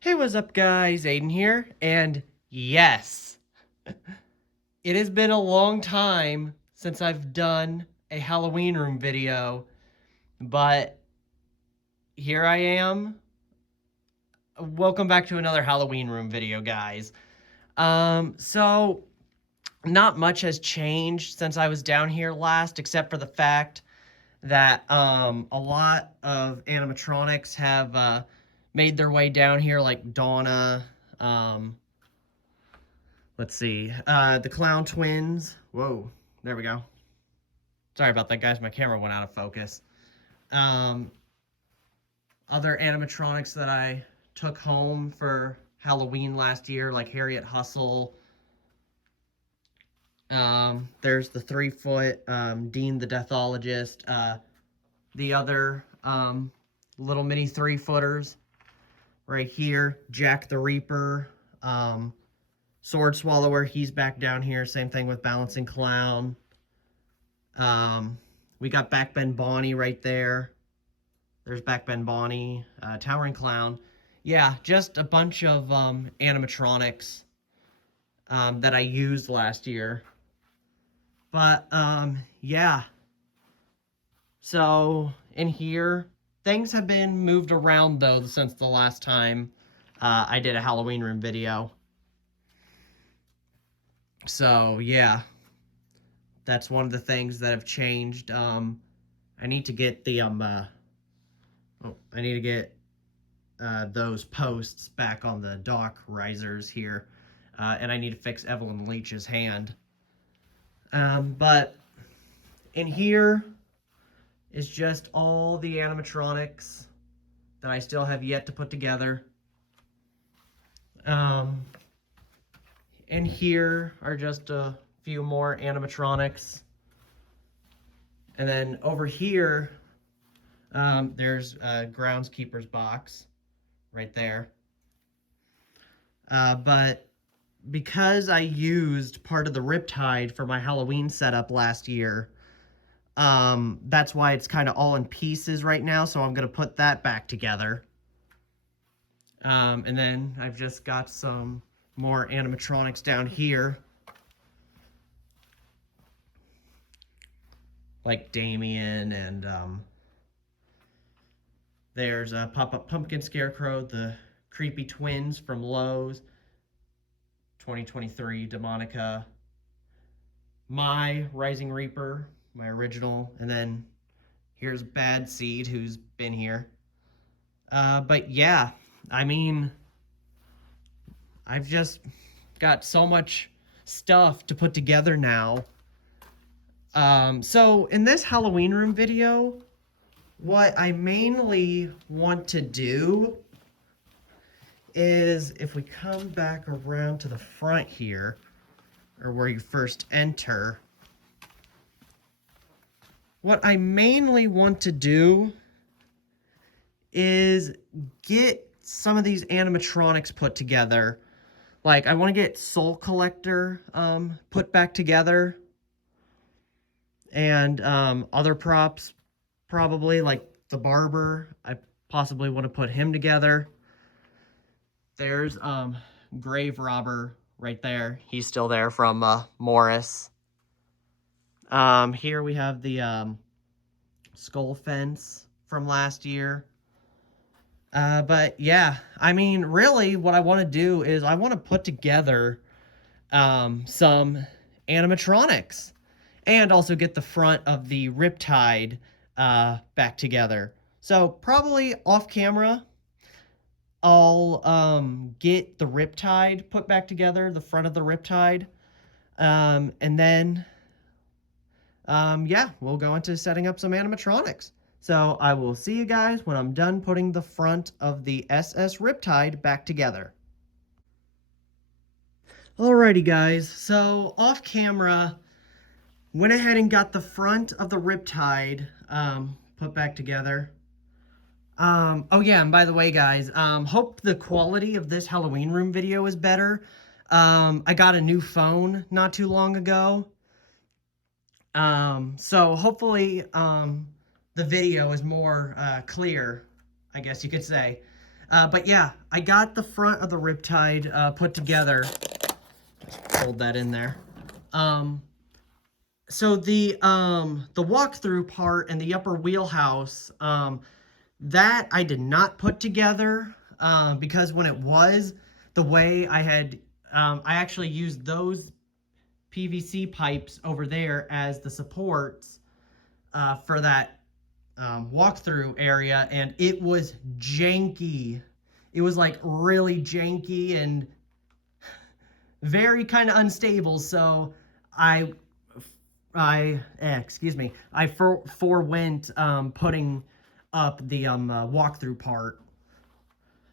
Hey, what's up, guys? Aiden here, and yes, it has been a long time since I've done a Halloween room video, but here I am. Welcome back to another Halloween room video, guys. So not much has changed since I was down here last, except for the fact that a lot of animatronics have made their way down here, like Donna. Let's see. The Clown Twins. Whoa. There we go. Sorry about that, guys. My camera went out of focus. Um, Other animatronics that I took home for Halloween last year, like Harriet Hustle. There's the 3-foot Dean the Deathologist. The other little mini 3-footers right here. Jack the Reaper. Sword Swallower, he's back down here. Same thing with Balancing Clown. We got Backben Bonnie right there. There's Backben Bonnie, Towering Clown. Yeah, just a bunch of animatronics that I used last year. But, yeah. So, in here, things have been moved around, though, since the last time I did a Halloween room video. So, yeah. That's one of the things that have changed. I need to get the those posts back on the dock risers here, and I need to fix Evelyn Leach's hand. But in here is just all the animatronics that I still have yet to put together. In here are just a few more animatronics. And then over here, there's a groundskeeper's box right there. But because I used part of the Riptide for my Halloween setup last year, that's why it's kind of all in pieces right now. So I'm going to put that back together. And then I've just got some more animatronics down here. Like Damien, and there's a Pop-Up Pumpkin Scarecrow, the Creepy Twins from Lowe's, 2023 Demonica, my Rising Reaper, my original, and then here's Bad Seed, who's been here. But yeah, I mean, I've just got so much stuff to put together now. So in this Halloween room video, what I mainly want to do is, if we come back around to the front here, or where you first enter, what I mainly want to do is get some of these animatronics put together. Like, I want to get Soul Collector put back together. And other props, probably, like the barber. I possibly want to put him together. There's Grave Robber right there. He's still there from Morris. Here we have the Skull Fence from last year. But yeah, I mean, really what I want to do is I want to put together some animatronics. And also get the front of the Riptide back together. So probably off camera, I'll get the Riptide put back together, the front of the Riptide. And then, yeah, we'll go into setting up some animatronics. So I will see you guys when I'm done putting the front of the SS Riptide back together. Alrighty, guys. So off camera, went ahead and got the front of the Riptide put back together. Oh yeah, and by the way, guys, hope the quality of this Halloween room video is better. I got a new phone not too long ago. So hopefully the video is more clear, I guess you could say. But yeah, I got the front of the Riptide put together. Just hold that in there. So the walkthrough part and the upper wheelhouse, that I did not put together because when it was the way I had, I actually used those PVC pipes over there as the supports for that walkthrough area, and it was janky. It was like really janky and very kind of unstable. So excuse me, I forewent putting up the walkthrough part.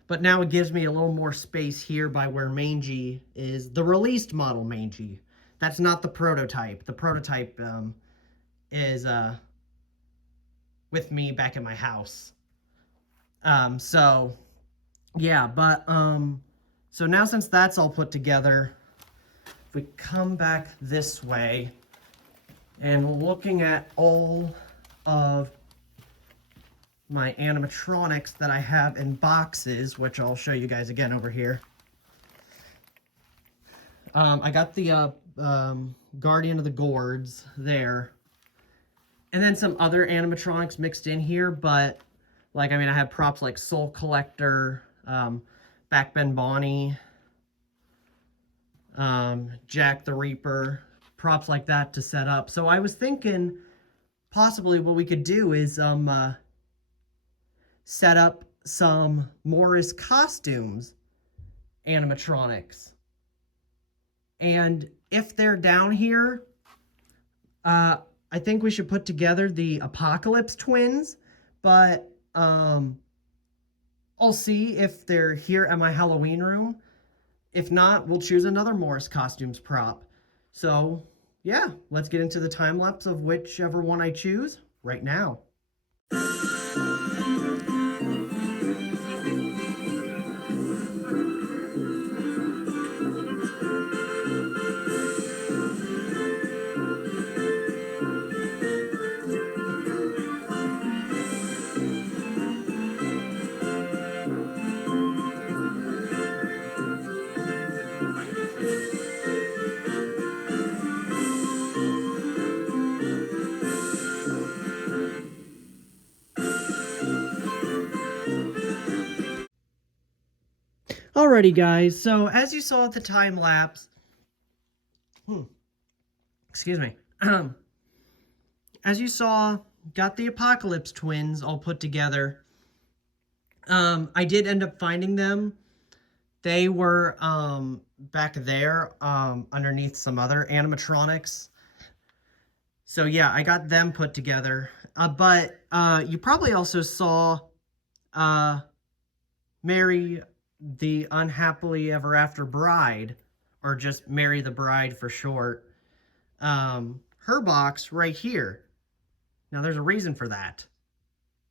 But now it gives me a little more space here by where Mangy is, the released model Mangy. That's not the prototype. The prototype is with me back at my house. So yeah, but so now since that's all put together, if we come back this way and looking at all of my animatronics that I have in boxes, which I'll show you guys again over here. I got the Guardian of the Gourds there. And then some other animatronics mixed in here, but like, I mean, I have props like Soul Collector, Backben Bonnie, Jack the Reaper, props like that to set up. So I was thinking possibly what we could do is set up some Morris Costumes animatronics. And if they're down here, I think we should put together the Apocalypse twins, but I'll see if they're here at my Halloween room. If not, we'll choose another Morris Costumes prop. So yeah, let's get into the time lapse of whichever one I choose right now. Alrighty guys, so as you saw at the time lapse, excuse me, as you saw, got the Apocalypse twins all put together. I did end up finding them. They were back there underneath some other animatronics. So yeah, I got them put together. But you probably also saw Mary the Unhappily Ever After Bride, or just Mary the Bride for short. Her box right here. Now there's a reason for that.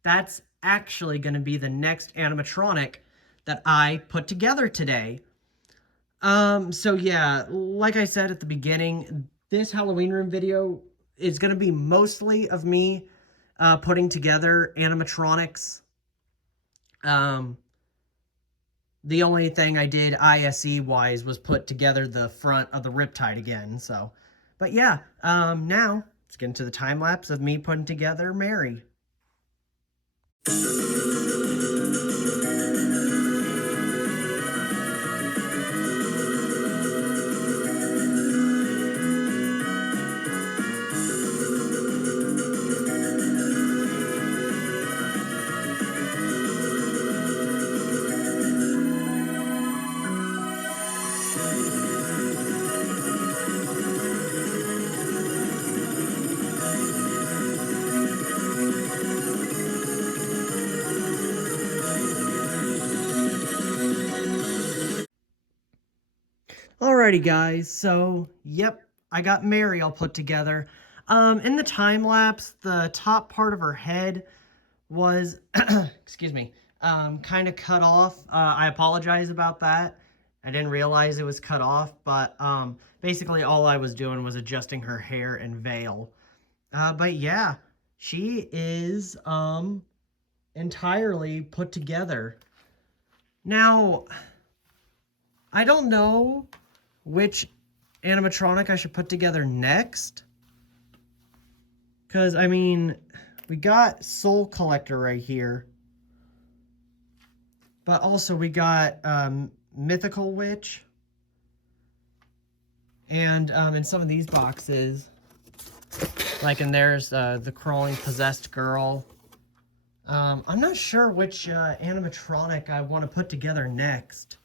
That's actually going to be the next animatronic that I put together today. So yeah, like I said at the beginning, this Halloween room video is going to be mostly of me putting together animatronics. The only thing I did ISE-wise was put together the front of the Riptide again, so. But yeah, now, let's get into the time-lapse of me putting together Mary. Alrighty guys, so yep, I got Mary all put together. In the time lapse, the top part of her head was, excuse me, kind of cut off. I apologize about that. I didn't realize it was cut off, but basically all I was doing was adjusting her hair and veil. But yeah, she is entirely put together. Now, I don't know which animatronic I should put together next. Because, I mean, we got Soul Collector right here. But also we got Mythical Witch. And in some of these boxes, like in there's the Crawling Possessed Girl. I'm not sure which animatronic I want to put together next.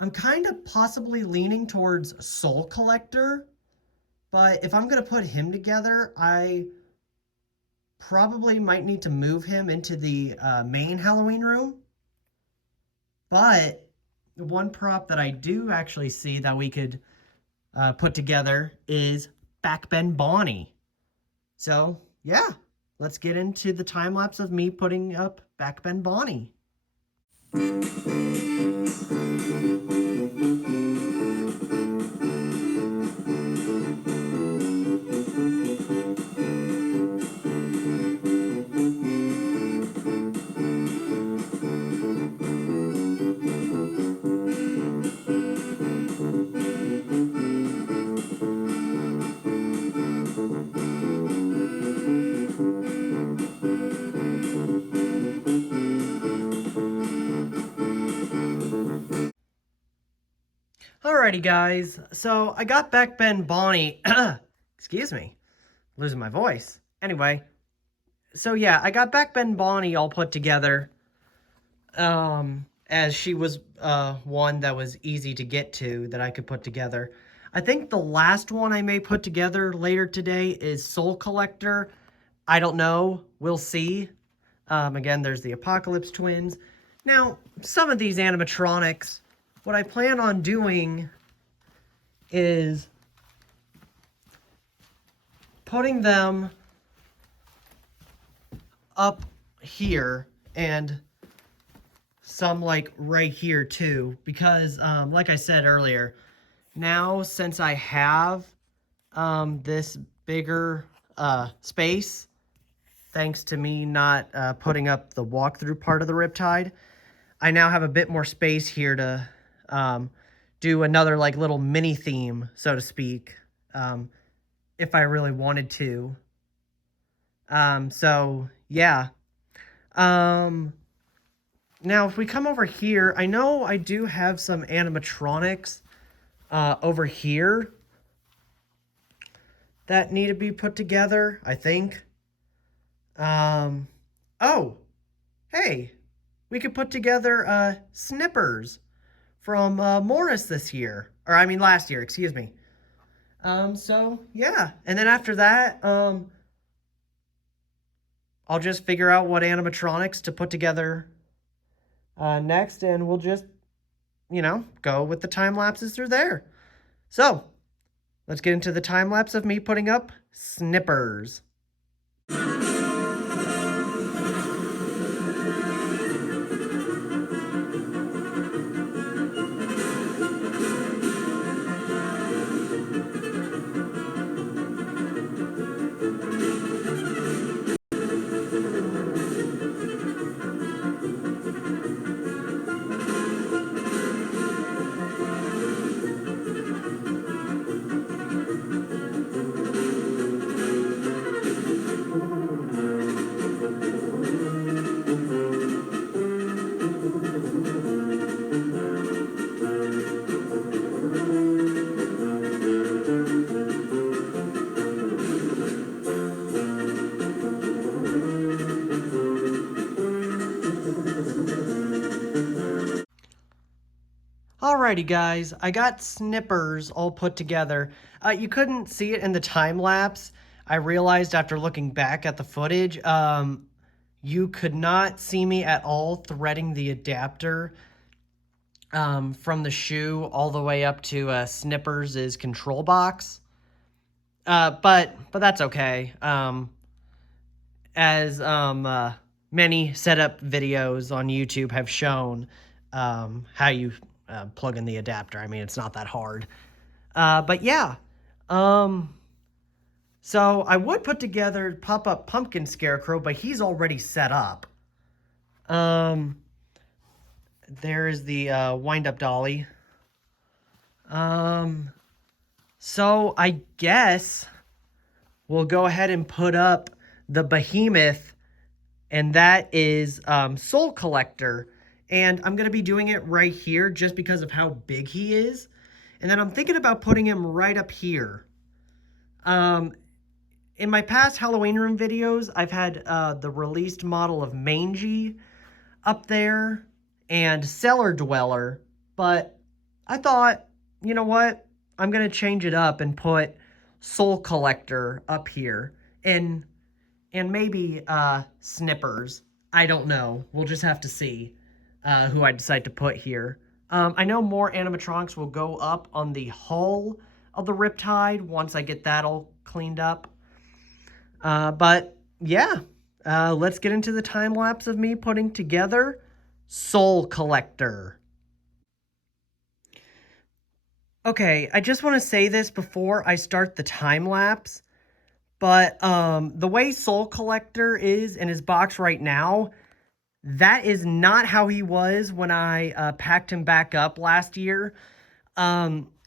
I'm kind of possibly leaning towards Soul Collector, but if I'm going to put him together, I probably might need to move him into the main Halloween room. But the one prop that I do actually see that we could put together is Backben Bonnie. So, yeah, let's get into the time lapse of me putting up Backben Bonnie. Alrighty, guys. So I got Backben Bonnie. Excuse me, losing my voice. Anyway, so yeah, I got Backben Bonnie all put together. As she was one that was easy to get to that I could put together. I think the last one I may put together later today is Soul Collector. I don't know. We'll see. Again, there's the Apocalypse Twins. Now, some of these animatronics, what I plan on doing is putting them up here and some like right here too, because like I said earlier, now since I have this bigger space, thanks to me not putting up the walkthrough part of the Riptide, I now have a bit more space here to do another like little mini theme, so to speak, if I really wanted to. So yeah. Now, if we come over here, I know I do have some animatronics over here that need to be put together, I think. Oh, hey, we could put together Snippers from Morris this year. Or, I mean, last year, excuse me. So, yeah. And then after that, I'll just figure out what animatronics to put together next, and we'll just, you know, go with the time lapses through there. So, let's get into the time lapse of me putting up Snippers. Alrighty, guys, I got Snippers all put together. You couldn't see it in the time lapse. I realized after looking back at the footage, you could not see me at all threading the adapter from the shoe all the way up to Snippers' control box. But that's okay. As many setup videos on YouTube have shown, how you plug in the adapter. I mean, it's not that hard. But yeah. So I would put together Pop-Up Pumpkin Scarecrow, but he's already set up. there is the wind-up dolly. So I guess we'll go ahead and put up the behemoth, and that is Soul Collector. And I'm going to be doing it right here just because of how big he is. And then I'm thinking about putting him right up here. In my past Halloween room videos, I've had the released model of Mangy up there and Cellar Dweller, but I thought, you know what? I'm going to change it up and put Soul Collector up here and maybe Snippers. I don't know. We'll just have to see who I decide to put here. I know more animatronics will go up on the hull of the Riptide once I get that all cleaned up. But yeah, let's get into the time lapse of me putting together Soul Collector. Okay, I just want to say this before I start the time lapse, but the way Soul Collector is in his box right now, that is not how he was when I packed him back up last year.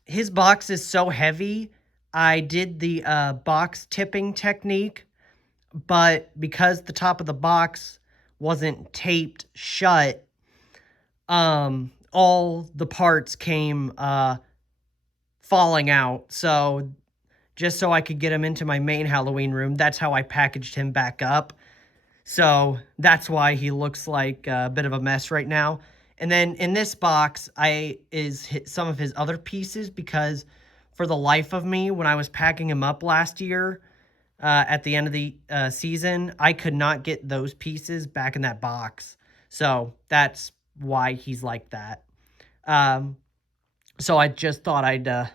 His box is so heavy, I did the box tipping technique, but because the top of the box wasn't taped shut, all the parts came falling out. So just so I could get him into my main Halloween room, that's how I packaged him back up. So that's why he looks like a bit of a mess right now. And then in this box is some of his other pieces, because for the life of me, when I was packing him up last year, at the end of the season, I could not get those pieces back in that box. So that's why he's like that. So I just thought I'd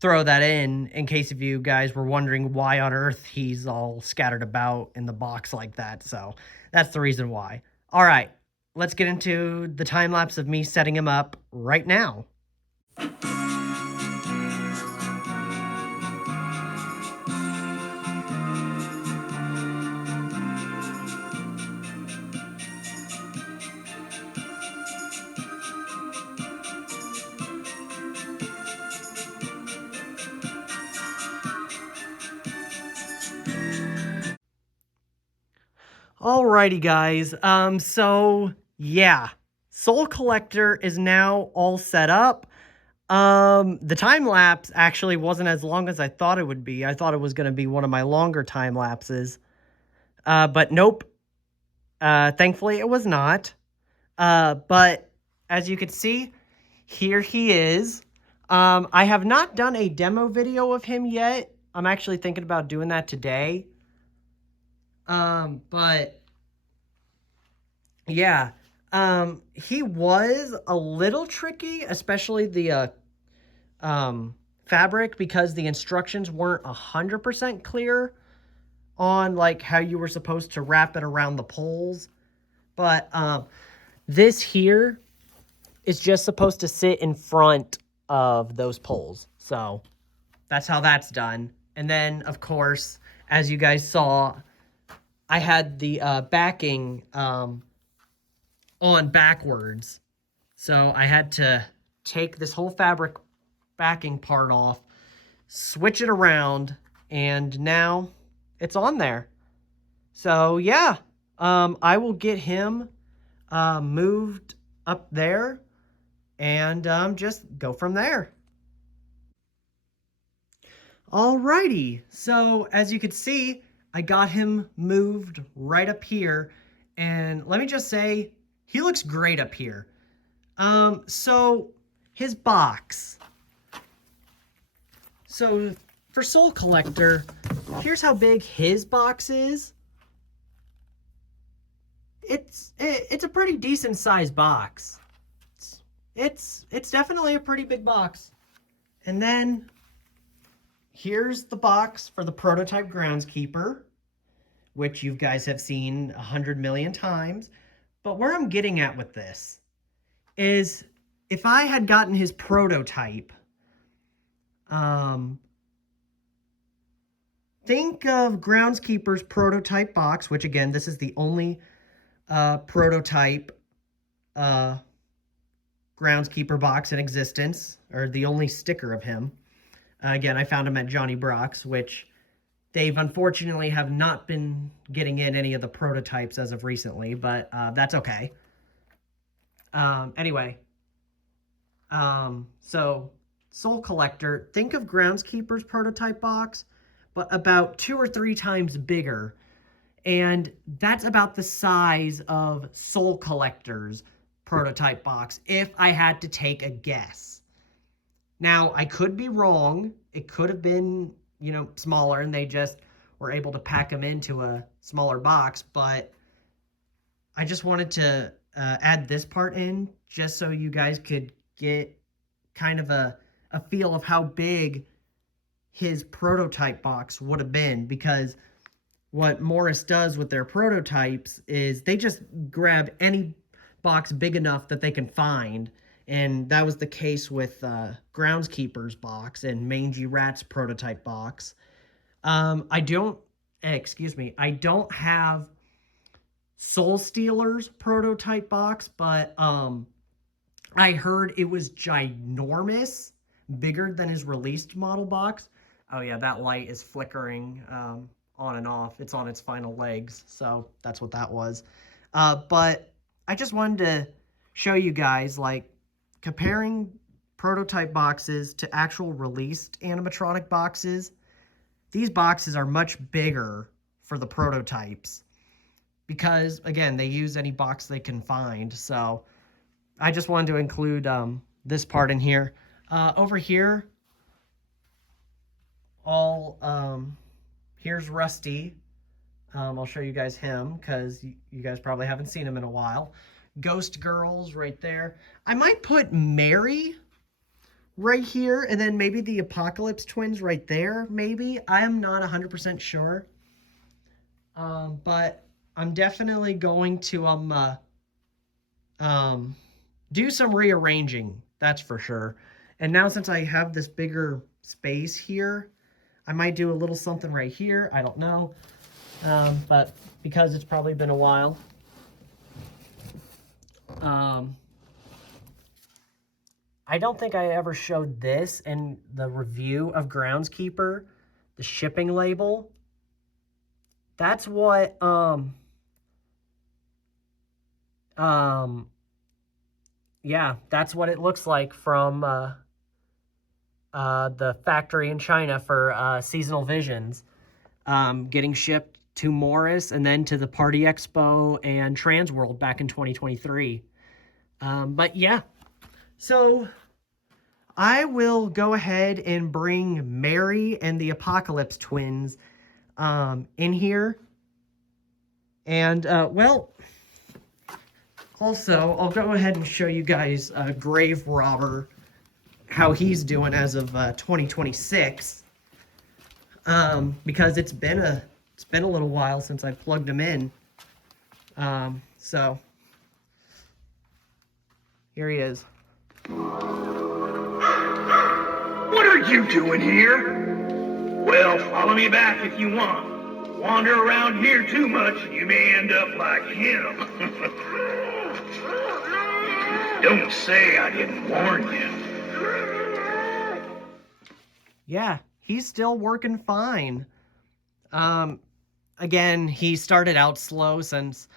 throw that in case if you guys were wondering why on earth he's all scattered about in the box like that. So that's the reason why. All right, let's get into the time lapse of me setting him up right now. Alrighty, guys. So yeah, Soul Collector is now all set up. The time lapse actually wasn't as long as I thought it would be. I thought it was going to be one of my longer time lapses. But nope. Thankfully, it was not. But as you can see, here he is. I have not done a demo video of him yet. I'm actually thinking about doing that today. But yeah, he was a little tricky, especially the fabric, because the instructions weren't 100% clear on like how you were supposed to wrap it around the poles. But this here is just supposed to sit in front of those poles. So that's how that's done. And then, of course, as you guys saw, I had the backing on backwards. So I had to take this whole fabric backing part off, switch it around, and now it's on there. So yeah, I will get him moved up there and just go from there. Alrighty, so as you can see, I got him moved right up here, and let me just say, he looks great up here. So his box. So for Soul Collector, here's how big his box is. It's a pretty decent sized box. It's definitely a pretty big box. And then here's the box for the prototype groundskeeper, which you guys have seen 100 million times. But where I'm getting at with this is, if I had gotten his prototype, think of Groundskeeper's prototype box, which again, this is the only prototype groundskeeper box in existence, or the only sticker of him. Again, I found him at Johnny Brock's, which they've unfortunately have not been getting in any of the prototypes as of recently, but that's okay. Anyway, so Soul Collector, think of Groundskeeper's prototype box, but about 2 or 3 times bigger. And that's about the size of Soul Collector's prototype box, if I had to take a guess. Now, I could be wrong. It could have been, smaller, and they just were able to pack them into a smaller box, but I just wanted to add this part in just so you guys could get kind of a feel of how big his prototype box would have been, because what Morris does with their prototypes is they just grab any box big enough that they can find, and that was the case with Groundskeeper's box and Mangy Rat's prototype box. I don't have Soul Stealer's prototype box, but I heard it was ginormous, bigger than his released model box. Oh yeah, that light is flickering on and off. It's on its final legs, so that's what that was. But I just wanted to show you guys, like, comparing prototype boxes to actual released animatronic boxes. These boxes are much bigger for the prototypes because, again, they use any box they can find. So I just wanted to include this part in here. Over here, here's Rusty. I'll show you guys him because you guys probably haven't seen him in a while. Ghost Girls right there. I might put Mary right here, and then maybe the Apocalypse Twins right there, maybe. I am not 100% sure. But I'm definitely going to do some rearranging, that's for sure. And now since I have this bigger space here, I might do a little something right here. I don't know. But because it's probably been a while. I don't think I ever showed this in the review of Groundskeeper, the shipping label. That's what, yeah, that's what it looks like from the factory in China for Seasonal Visions, getting shipped to Morris and then to the Party Expo and Trans World back in 2023. But yeah, so I will go ahead and bring Mary and the Apocalypse Twins in here. And, well, also, I'll go ahead and show you guys Grave Robber, how he's doing as of 2026. Because it's been a little while since I plugged him in. So here he is. What are you doing here? Well, follow me back if you want. Wander around here too much, you may end up like him. Don't say I didn't warn you. Yeah, he's still working fine. Again, he started out slow since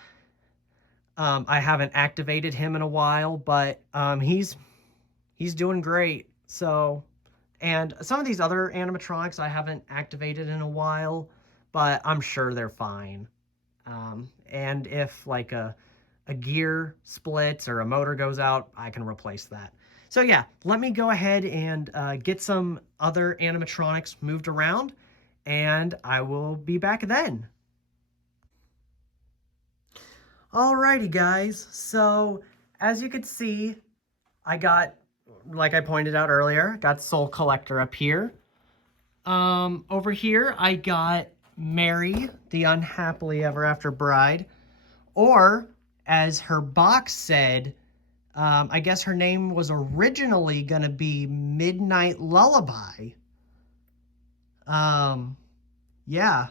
I haven't activated him in a while, but he's doing great. So, and some of these other animatronics I haven't activated in a while, but I'm sure they're fine. And if like a gear splits or a motor goes out, I can replace that. So yeah, let me go ahead and get some other animatronics moved around, and I will be back then. Alrighty guys, so as you can see, I got, like I pointed out earlier, got Soul Collector up here. Over here, I got Mary, the unhappily ever after bride, or as her box said, I guess her name was originally gonna be Midnight Lullaby. Yeah,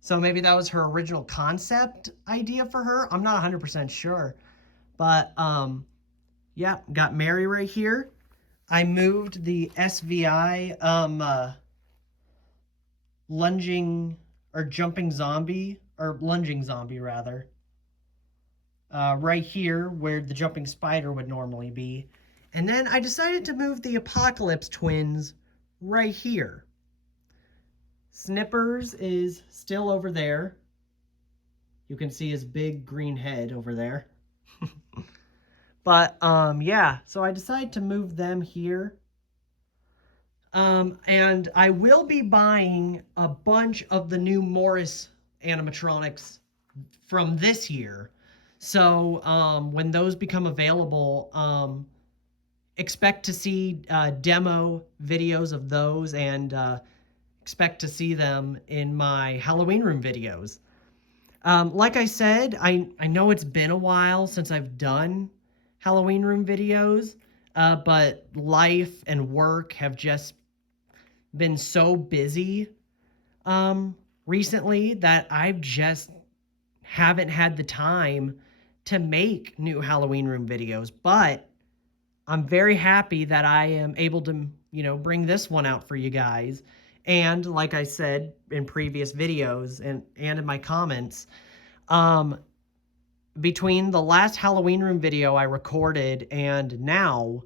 so maybe that was her original concept idea for her. I'm not 100% sure, but Yeah, got Mary right here. I moved the SVI lunging or jumping zombie, or lunging zombie rather, right here where the jumping spider would normally be. And then I decided to move the Apocalypse twins right here. Snippers is still over there. You can see his big green head over there. But yeah, so I decided to move them here. And I will be buying a bunch of the new Morris animatronics from this year. So when those become available, expect to see demo videos of those, and expect to see them in my Halloween room videos. Like I said, I know it's been a while since I've done Halloween room videos, but life and work have just been so busy recently that I've just haven't had the time to make new Halloween room videos. But I'm very happy that I am able to, bring this one out for you guys. And like I said in previous videos and in my comments, between the last Halloween room video I recorded and now,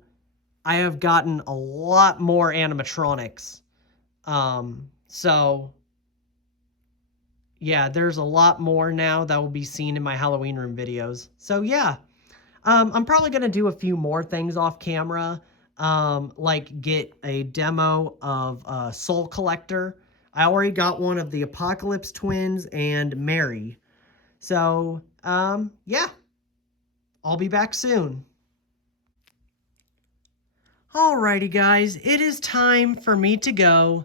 I have gotten a lot more animatronics. So yeah, there's a lot more now that will be seen in my Halloween room videos. So yeah, I'm probably going to do a few more things off camera, like get a demo of Soul Collector. I already got one of the Apocalypse twins and Mary. So, yeah, I'll be back soon. Alrighty, guys, it is time for me to go.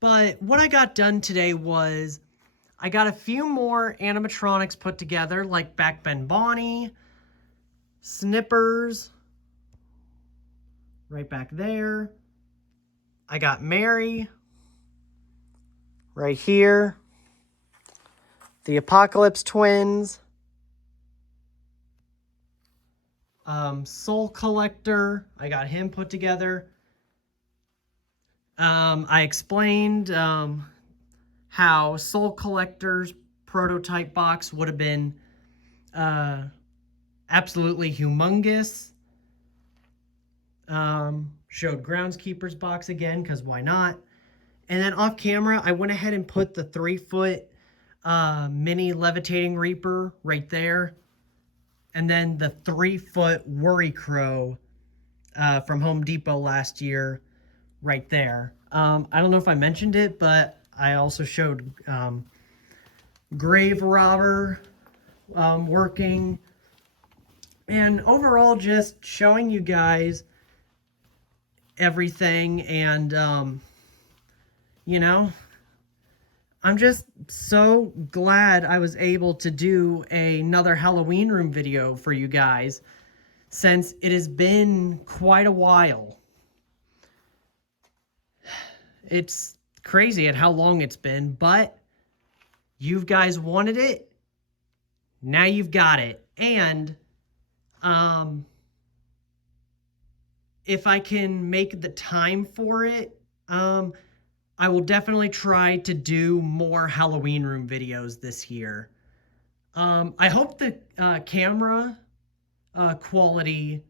But what I got done today was I got a few more animatronics put together, like Backben Bonnie, Snippers, right back there. I got Mary, right here. The Apocalypse twins. Soul Collector, I got him put together. I explained how Soul Collector's prototype box would have been absolutely humongous. Showed Groundskeeper's box again, because why not? And then off camera, I went ahead and put the 3-foot mini levitating Reaper right there. And then the 3-foot Worry Crow from Home Depot last year right there. I don't know if I mentioned it, but I also showed Grave Robber working. And overall, just showing you guys everything. And, I'm just so glad I was able to do another Halloween room video for you guys, since it has been quite a while. It's crazy at how long it's been, but you guys wanted it. Now you've got it. And if I can make the time for it, I will definitely try to do more Halloween room videos this year. I hope the camera quality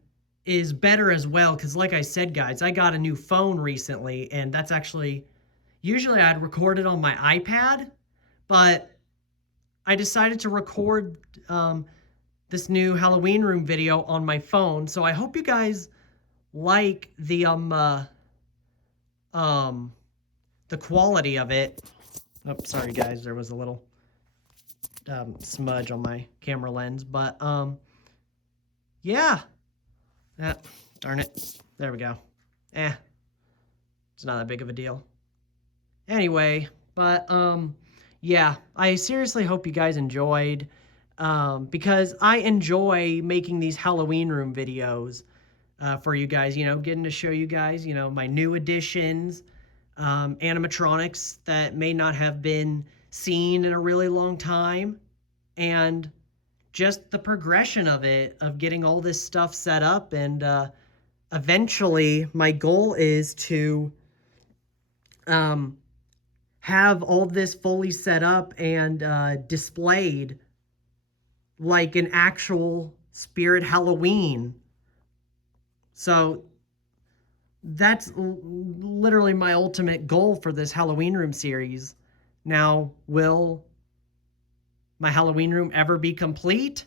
is better as well, because like I said, guys, I got a new phone recently, and that's actually, usually I'd record it on my iPad, but I decided to record this new Halloween room video on my phone. So I hope you guys like the quality of it. Oh, sorry guys, there was a little smudge on my camera lens, but yeah. Darn it. There we go. It's not that big of a deal. Anyway, but yeah, I seriously hope you guys enjoyed, because I enjoy making these Halloween room videos for you guys, getting to show you guys, my new additions, animatronics that may not have been seen in a really long time, and just the progression of it, of getting all this stuff set up. And eventually my goal is to have all this fully set up and displayed like an actual Spirit Halloween. So that's literally my ultimate goal for this Halloween room series. Now, will my Halloween room ever be complete?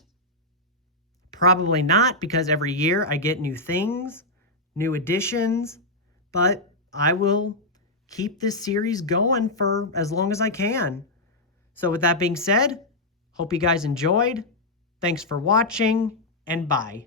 Probably not, because every year I get new things, new additions, but I will keep this series going for as long as I can. So with that being said, hope you guys enjoyed. Thanks for watching, and bye.